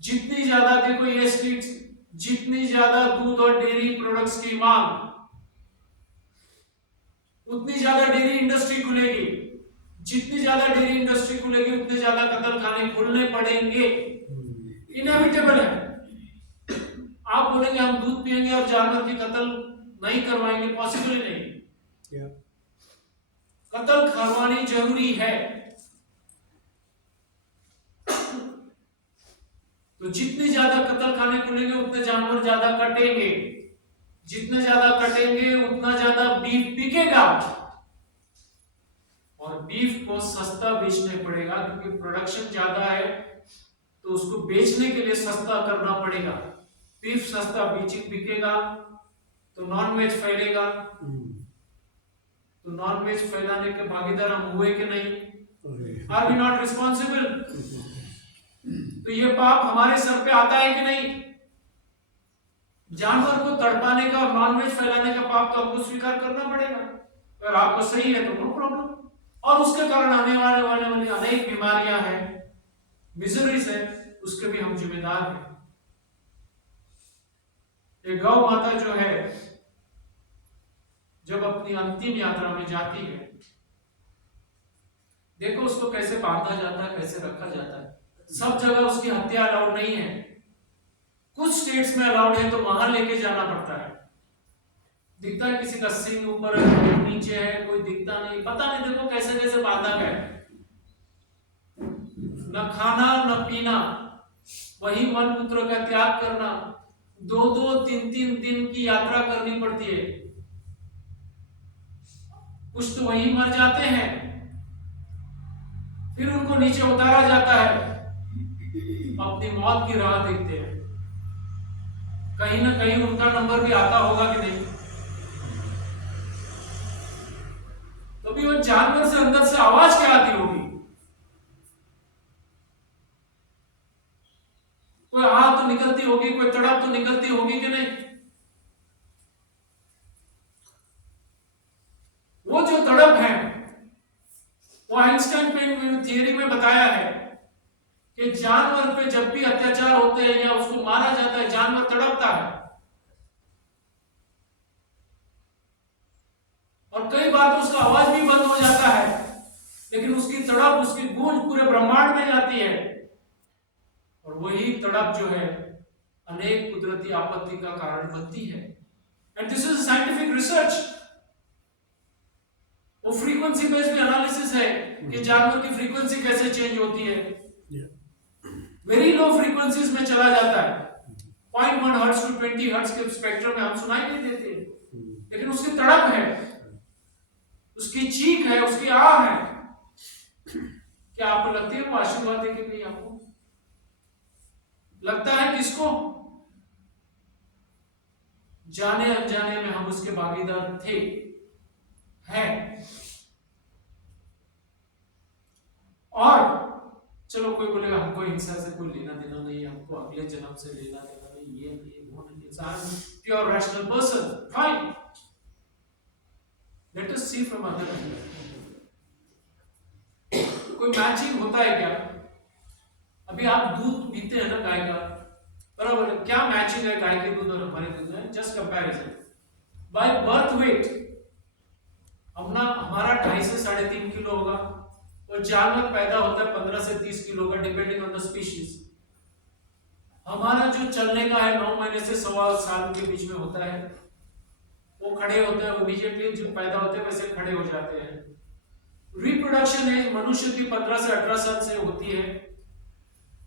जितनी ज्यादा देखो ये स्ट्रीट्स, जितनी ज्यादा दूध और डेयरी प्रोडक्ट्स की मांग, उतनी ज्यादा डेयरी इंडस्ट्री खुलेगी। जितनी ज्यादा डेयरी इंडस्ट्री खुलेगी, उतने ज्यादा कत्ल खाने खुलने पड़ेंगे। इनएविटेबल है। आप बोलेंगे हम दूध पिएंगे और जानवर की कत्ल नहीं करवाएंगे, पॉसिबल ही नहीं। कत्ल करवानी जरूरी है। तो जितनी ज्यादा कत्ल खाने खुलेंगे, उतने जानवर ज्यादा कटेंगे। जितने ज्यादा कटेंगे, उतना ज्यादा बीफ बिकेगा। और बीफ को सस्ता बेचने पड़ेगा, क्योंकि प्रोडक्शन ज्यादा है, तो उसको बेचने के लिए सस्ता करना पड़ेगा। बीफ सस्ता बिकेगा तो नॉनवेज फैलेगा। तो नॉनवेज फैलाने के भागीदार हम हुए कि नहीं? Are we not responsible? तो ये पाप हमारे सर पे आता है कि नहीं? जानवर को तड़पाने का और नॉनवेज फैलाने का पाप तो आपको स्वीकार करना पड़ेगा। अगर आपको सही है तो नो प्रॉब्लम। और उसके कारण आने वाली अनेक बीमारियां हैं, मिजरीज है, उसके भी हम जिम्मेदार हैं। एक गौ माता जो है, जब अपनी अंतिम यात्रा में जाती है, देखो उसको कैसे बांधा जाता है, कैसे रखा जाता है। सब जगह उसकी हत्या अलाउड नहीं है। कुछ स्टेट्स में अलाउड है, तो वहां लेके जाना पड़ता है। दिखता है किसी का सिंह ऊपर है, कोई नीचे है, कोई दिखता नहीं, पता नहीं। देखो कैसे कैसे बांधा गया, न खाना न पीना, वही मन पुत्र का त्याग करना। 2-2, 3-3 दिन की यात्रा करनी पड़ती है। कुछ तो वहीं मर जाते हैं, फिर उनको नीचे उतारा जाता है, अपनी मौत की राह देखते हैं। कहीं ना कहीं उनका नंबर भी आता होगा कि नहीं? तो भी वो जानवर से अंदर से आवाज क्या आती होगी? कोई आह तो निकलती होगी, कोई तड़प तो निकलती होगी कि नहीं? वो जो तड़प है, वो आइंस्टाइन ने थियरी में बताया है कि जानवर पे जब भी अत्याचार होते हैं या उसको मारा जाता है, जानवर तड़पता है। और कई बार तो उसका आवाज भी बंद हो जाता है, लेकिन उसकी तड़प, उसकी गूंज पूरे ब्रह्मांड में जाती है। और वही तड़प जो है अनेक कुदरती आपत्ति का कारण बनती है। And this is scientific research. वो फ्रीक्वेंसी बेस्ड भी एनालिसिस है कि जानवर की फ्रीक्वेंसी कैसे चेंज होती है। वेरी लो फ्रीक्वेंसीज में चला जाता है, 0.1 हर्ट्ज टू 20 हर्ट्ज के स्पेक्ट्रम में हम सुनाई नहीं देते, लेकिन उसकी तड़प है, उसकी चीख है, उसकी आह है। क्या आपको लगती है वो आशीर्वाद है कि नहीं? आपको लगता है किसको? जाने अनजाने में हम उसके भागीदार थे, हैं। और चलो कोई बोलेगा हमको हिंसा से कोई लेना देना नहीं, हमको अगले जन्म से लेना देना नहीं, ये नहीं वो नहीं, इंसान pure rational person, fine. Let us see from other angle. कोई मैचिंग होता है क्या? अभी आप दूध पीते हैं ना गाय का, बराबर है, क्या मैचिंग है गाय के दूध और हमारे दूध में? Just comparison by birth weight. हमारा 2.5 से 3.5 किलो होगा, और जानवर पैदा होता है 15 से 30 किलो का, डिपेंडिंग ऑन द स्पीशीज। हमारा जो चलने का है 9 महीने से 1.25 साल के बीच में होता है, वो खड़े होते हैं इमीडिएटली, जो पैदा होते हैं वैसे खड़े हो जाते हैं। रिप्रोडक्शन एज मनुष्य की 15 से 18 साल से होती है,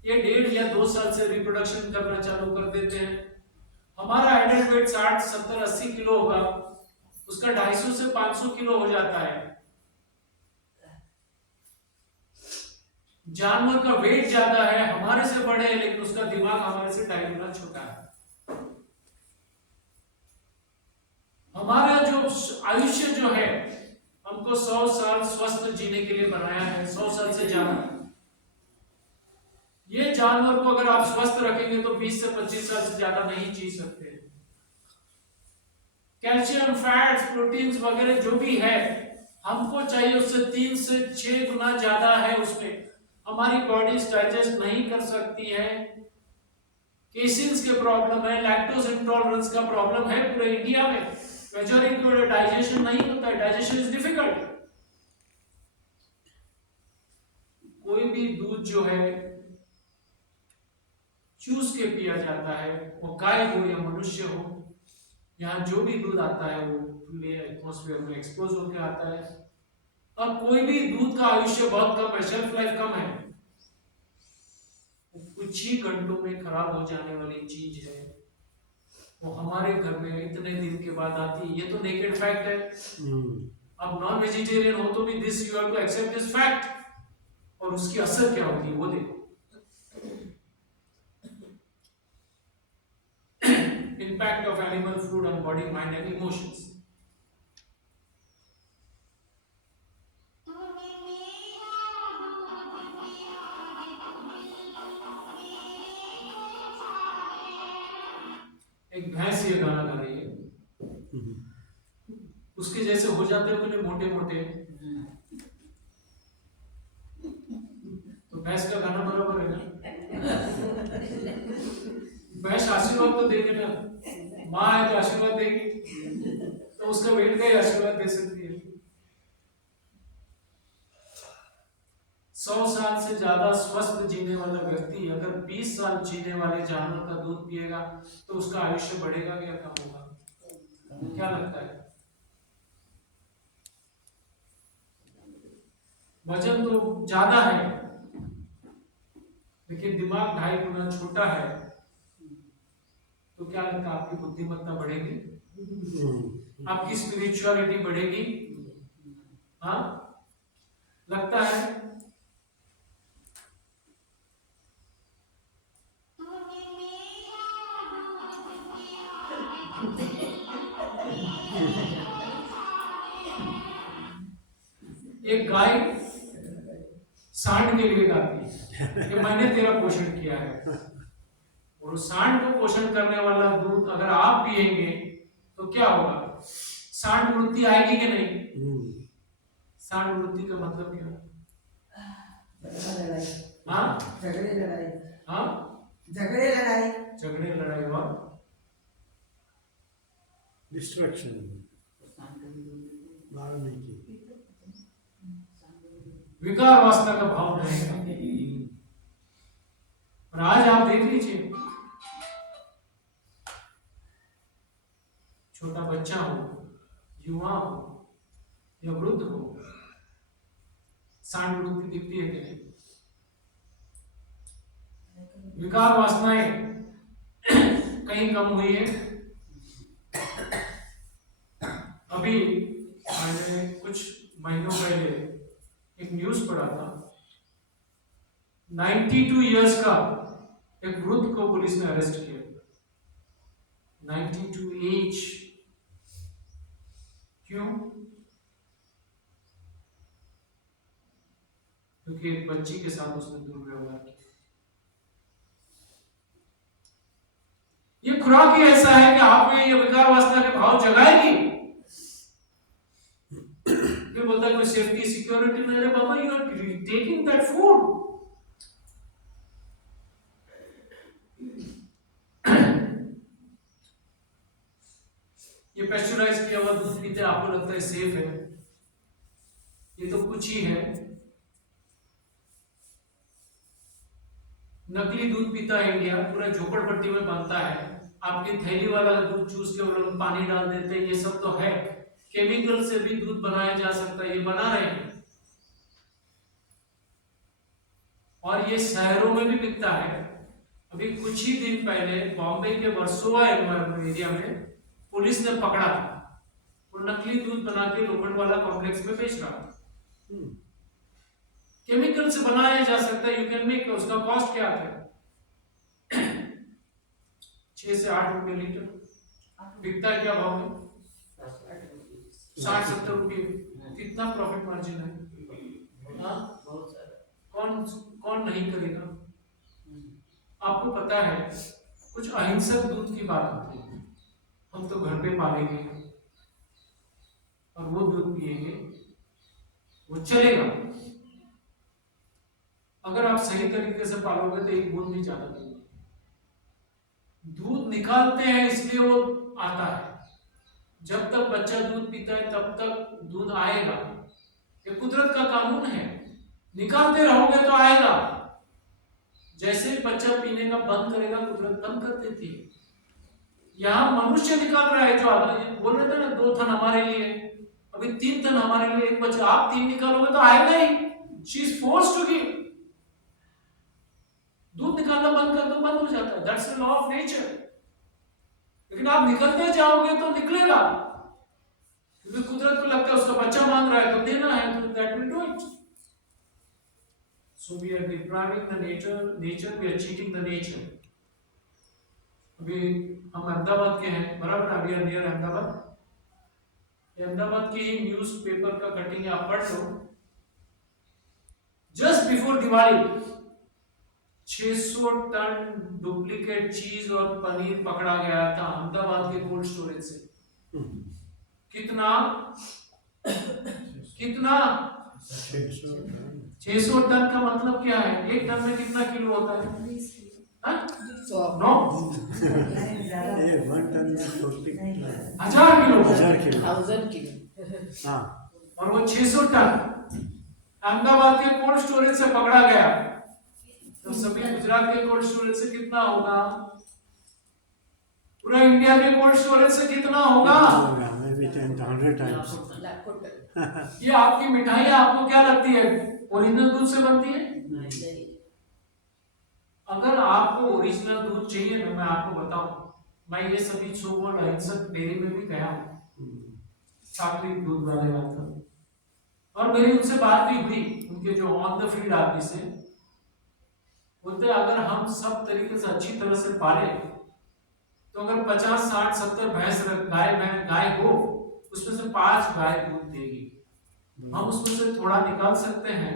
ये 1.5 या 2 साल से रिप्रोडक्शन करना चालू कर देते हैं। हमारा एडल्ट वेट 60, 70, 80 किलो होगा, उसका 250 से 500 किलो हो जाता है। जानवर का वेट ज्यादा है, हमारे से बड़े है, लेकिन उसका दिमाग हमारे से 2.5 गुना छोटा है। हमारा जो आयुष्य जो है, हमको 100 साल स्वस्थ जीने के लिए बनाया है, 100 साल से ज्यादा। ये जानवर को अगर आप स्वस्थ रखेंगे तो 20 से 25 साल से ज्यादा नहीं जी सकते। कैल्शियम, फैट्स, प्रोटीन्स वगैरह जो भी है, हमको चाहिए उससे 3 से 6 गुना ज्यादा है उसमें। हमारी बॉडी डाइजेस्ट नहीं कर सकती है। केसिन्स के प्रॉब्लम है, लैक्टोज इंटॉलरेंस का प्रॉब्लम है पूरे इंडिया में। मेजॉरिटी को डाइजेशन नहीं होता है, डाइजेशन इज डिफिकल्ट। कोई भी दूध जो है चूस के पिया जाता है, वो गाय हो या मनुष्य हो। यहाँ जो भी दूध आता है वो खुले एटमॉस्फेयर में एक्सपोज होकर आता है। अब कोई भी दूध का आयुष्य बहुत कम है, शेल्फ लाइफ कम है, कुछ ही घंटों में खराब हो जाने वाली चीज है। वो हमारे घर में इतने दिन के बाद आती है, ये तो नेकेड फैक्ट है। अब नॉन वेजिटेरियन हो तो भी this you have to accept this fact. और उसकी असर क्या होती है वो देखो। Impact of animal food on body, mind and emotions. एक भैंस ये गाना गा रही है, उसके जैसे हो जाते हैं बोले मोटे मोटे, तो भैंस का गाना बराबर है ना। भैंस आशीर्वाद तो देगी ना, माँ है तो आशीर्वाद देगी, तो उसका वेट का ही आशीर्वाद दे सकती है। 100 साल से ज्यादा स्वस्थ जीने वाला व्यक्ति अगर 20 साल जीने वाले जानवर का दूध पिएगा तो उसका आयुष्य बढ़ेगा या कम होगा? क्या लगता है? वजन तो ज्यादा है, लेकिन दिमाग 2.5 गुना छोटा है, तो क्या लगता है आपकी बुद्धिमत्ता बढ़ेगी? आपकी स्पिरिचुअलिटी बढ़ेगी? हाँ, लगता है। एक गाय सांड के लिए गाती है कि मैंने तेरा पोषण किया है, और उस सांड को पोषण करने वाला दूध अगर आप पिएंगे तो क्या होगा? सांड वृत्ति आएगी कि नहीं? सांड वृत्ति का मतलब क्या? हाँ, झगड़े लड़ाई, हाँ, झगड़े लड़ाई, झगड़े लड़ाई और डिस्ट्रक्शन, वाल्मीकि, विकार वासना का भाव रहेगा। और आज आप देख लीजिए, छोटा युवा हो या वृद्ध हो, सांड उड़ती दिखती है कि नहीं? विकार वासनाएं कहीं कम हुई है? अभी मैंने कुछ महीनों पहले एक न्यूज पढ़ा था, 92 इयर्स का एक वृद्ध को पुलिस ने अरेस्ट किया। 92 एज। क्यों? क्योंकि एक बच्ची के साथ उसने दुर्व्यवहार किया। ये खुराक ही ऐसा है कि आप में ये विकार वासना के भाव जगाएगी। फिर बोलता है कोई सेफ्टी सिक्योरिटी में, अरे बाबा you are taking that food. ये पेस्चराइज किया हुआ दूध पीते आपको लगता है सेफ है, ये तो कुछ ही है। नकली दूध पीता है इंडिया, पूरा झोपड़पट्टी में बनता है, आपकी थैली वाला दूध चूस के वो लोग पानी डाल देते हैं, ये सब तो है। केमिकल से भी दूध बनाया जा सकता है, ये बना रहे हैं। और ये शहरों में भी बिकता है। अभी कुछ ही दिन पहले बॉम्बे के वर्सोवा एरिया में पुलिस ने पकड़ा था, वो नकली दूध बना के लोखंडवाला कॉम्प्लेक्स में बेच रहा था। केमिकल से बनाया जा सकता है, यू कैन मेक। उसका कॉस्ट क्या है? 6 से 8 रुपए लीटर। बिकता है क्या भाव में? 60-70 रुपये। कितना प्रॉफिट मार्जिन है? कौन नहीं करेगा? आपको पता है कुछ अहिंसक दूध की बात होती है, हम तो घर पे पालेंगे और वो दूध पिएंगे, वो चलेगा। अगर आप सही तरीके से पालोगे तो एक बूंद भी ज्यादा दूध निकालते हैं, इसलिए वो आता है। जब तक बच्चा दूध पीता है तब तक दूध आएगा, ये कुदरत का कानून है। निकालते रहोगे तो आएगा। जैसे ही बच्चा पीने का बंद करेगा, कुदरत बंद कर देती है। यहाँ मनुष्य निकाल रहा है, जो बोल रहे थे ना 2 थन हमारे लिए, अभी 3 थन हमारे लिए, एक बच्चा। आप 3 निकालोगे तो आएगा ही। She is forced to give. दूध निकालना बंद कर दो, बंद हो जाता है। That's the law of nature. लेकिन आप निकलते जाओगे तो निकलेगा, क्योंकि कुदरत को लगता है उसका बच्चा मांग रहा है तो देना है, तो that will do it. So we are depriving the nature, we are cheating the nature. अभी हम अहमदाबाद के हैं, बराबर। अभी नियर अहमदाबाद, अहमदाबाद की ही न्यूज पेपर का कटिंग आप पढ़ लो। Just before Diwali 600 ton duplicate cheese और पनीर पकड़ा गया था अहमदाबाद के कोल्ड स्टोरेज से। कितना 600 टन का मतलब क्या है? 1 टन में कितना किलो होता है? 9 1 टन में 1000 किलो। 1000 किलो। हाँ। और वो 600 टन अहमदाबाद के कोल्ड स्टोरेज से पकड़ा गया, तो सभी गुजरात के कोल्ड स्टोरेज से कितना होगा? पूरा इंडिया के कोल्ड स्टोरेज से कितना होगा? Maybe 100 times. ये आपकी मिठाइयाँ आपको क्या लगती है? ओरिजिनल दूध से बनती है? अगर आपको ओरिजिनल दूध चाहिए ना, मैं आपको बताऊं, मैं ये सभी सो-कॉल्ड अहिंसक डेयरी में भी गया हूँ, सात्विक दूध वाले था, और मेरी उनसे बात भी हुई, उनके जो ऑन द फील्ड आदमी से। बोलते अगर हम सब तरीके से अच्छी तरह से पाले तो अगर 50, 60, 70 भैंस गाय हो, उसमें से 5 गाय दूध देगी। हम उसमें से थोड़ा निकाल सकते हैं,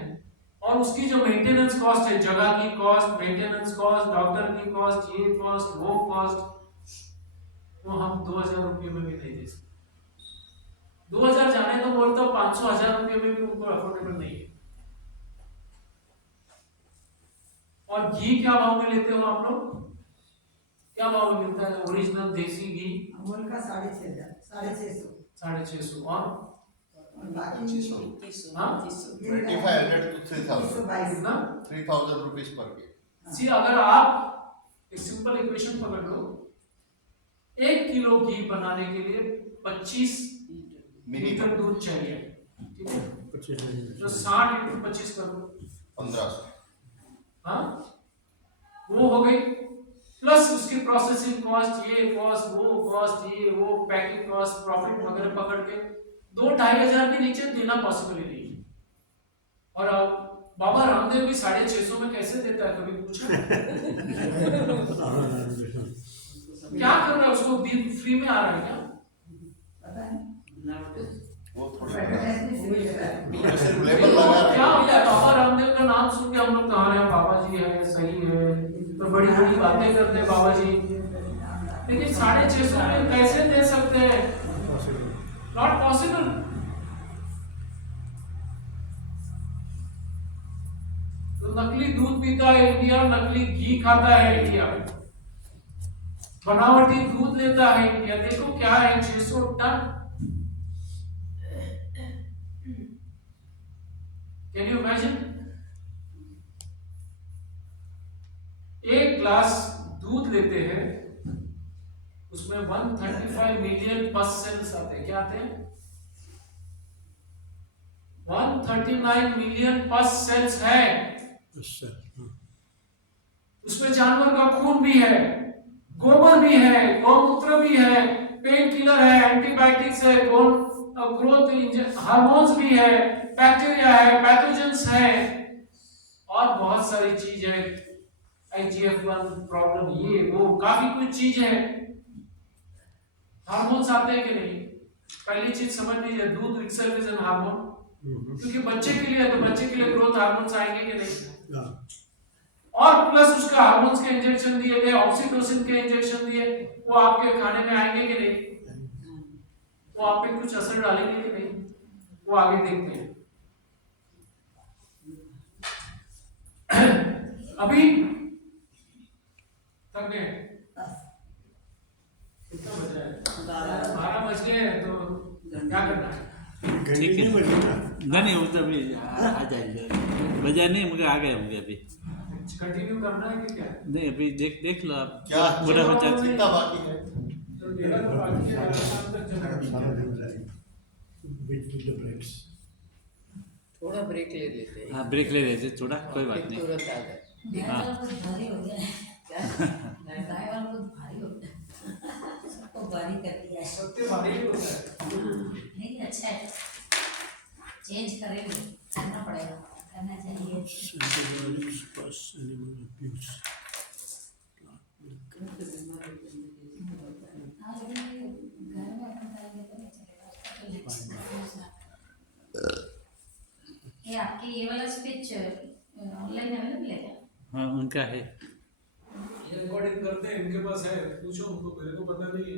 और उसकी जो मेंटेनेंस कॉस्ट है, जगह की कॉस्ट, मेंटेनेंस कॉस्ट, डॉक्टर की कॉस्ट, ये कॉस्ट, वो कॉस्ट, वो हम 2000 रुपये में भी नहीं दे सकते। 2000 जाने तो बोलता हूँ, 500-1000 रुपये में भी उनको अफोर्डेबल नहीं है। और घी क्या भाव में लेते हो आप लोग? क्या भाव में मिलता है ओरिजिनल देसी घी? अमूल का 650, 650 और बाकी 2500 to 3000. ना 3000 rupees per kg. सी, अगर आप एक सिंपल इक्वेशन पकड़ लो, 1 किलो घी बनाने के लिए 25 मिनी लीटर दूध चाहिए, ठीक है, 25 लीटर। तो 60 × 25 कर दो, 1500। हाँ वो हो गई, प्लस उसकी प्रोसेसिंग कॉस्ट, ये कॉस्ट, वो कॉस्ट, ये वो पैकिंग कॉस्ट, प्रॉफिट वगैरह पकड़ के 2-2.5 के नीचे देना पॉसिबल ही नहीं है। और अब बाबा रामदेव भी 650 में कैसे देता है, कभी पूछा? क्या कर रहा है, उसको फ्री में आ रहा है क्या? वो थोड़ा एडवर्टाइजमेंट ऐसे लेबल लगा क्या रहे होता है, बाबा रामदेव का नाम सुन के हम लोग कहा रहे हैं बाबा जी है, सही है, तो बड़ी बड़ी बातें करते हैं बाबा जी, लेकिन 650 में कैसे दे सकते हैं? Not possible. तो नकली दूध पीता है इंडिया, नकली घी खाता है इंडिया, बनावटी दूध लेता है इंडिया। देखो क्या है, 600 टन। Can you imagine? एक ग्लास दूध लेते हैं, उसमें 135 मिलियन पस सेल्स आते हैं। क्या आते हैं? 139 मिलियन पस सेल्स है। उसमें जानवर का खून भी है, गोबर भी है, गौमूत्र भी है, पेन किलर है, एंटीबायोटिक्स है, ग्रोथ हार्मोन्स भी है, बैक्टीरिया है, पैथोजेंस है, और बहुत सारी चीज है, IGF-1 प्रॉब्लम, ये वो काफी कुछ चीज है। हार्मोन्स आते हैं कि नहीं? पहली चीज समझ लीजिए, दूध इटसेल्फ इज एन हार्मोन, क्योंकि बच्चे के लिए, तो बच्चे के लिए ग्रोथ हार्मोन्स आएंगे कि नहीं? और प्लस उसका हार्मोन्स के इंजेक्शन दिए गए, ऑक्सीटोसिन के इंजेक्शन दिए, वो आपके खाने में आएंगे कि नहीं? वो आप पे कुछ असर डालेंगे कि नहीं? वो आगे देखते हैं। अभी तक गए, कितना बजा है? 12 बज गए, तो क्या करना है? ठीक है, नहीं वो तो अभी आ जाएंगे, बजा नहीं मुझे आ गए होंगे अभी। कंटिन्यू करना है कि क्या? नहीं अभी देख लो आप, क्या पूरा हो जाए। कितना बाकी है? तो मेरा तो बाकी है, शाम तक चलेगा। थोड़ा ब्रेक ले लेते हैं। हाँ ब्रेक ले लेते थोड़ा, कोई बात फिर नहीं। तुरंत आ जाए। हाँ। भारी हो गया है। गाय वाला बहुत भारी होता है, सबको भारी कर दिया है। सत्य भारी ही होता है। नहीं अच्छा है, चेंज करेंगे, करना पड़ेगा, करना चाहिए। हाँ, लेकिन घर में अपन करेंगे तो नहीं चलेगा। ये आपके ये वाला स्पीच ऑनलाइन अवेलेबल है क्या? हाँ उनका है। रिकॉर्डिंग करते हैं, इनके पास है, पूछो उनको, मेरे को पता नहीं है।